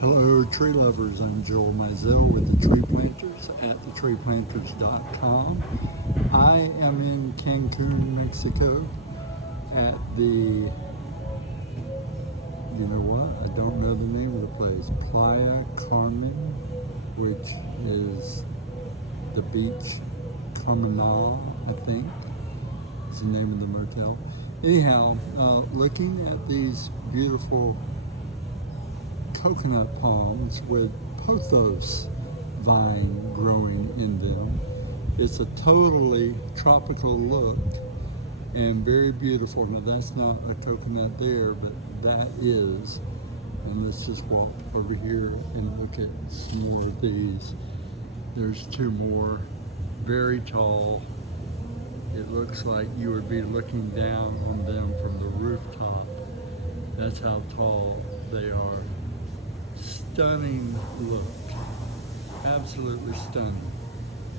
Hello, tree lovers. I'm Joel Mizell with the Tree Planters at thetreeplanters.com. I am in Cancun, Mexico at the, you know what? I don't know the name of the place. Playa Carmen, which is the beach Carmenal, I think is the name of the motel. Anyhow, looking at these beautiful coconut palms with pothos vine growing in them. It's a totally tropical look and very beautiful. Now that's not a coconut there, but that is. And let's just walk over here and look at some more of these. There's two more, very tall. It looks like you would be looking down on them from the rooftop. That's how tall they are. Stunning look, absolutely stunning.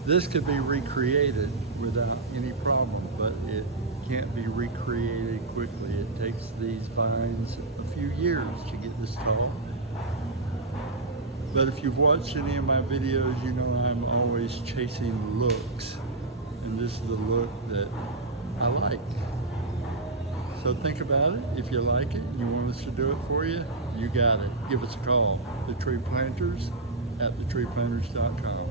This could be recreated without any problem, but it can't be recreated quickly. It takes these vines a few years to get this tall. But if you've watched any of my videos, you know I'm always chasing looks, and this is the look that I like. So think about it. If you like it and you want us to do it for you, you got it. Give us a call. The Tree Planters at thetreeplanters.com.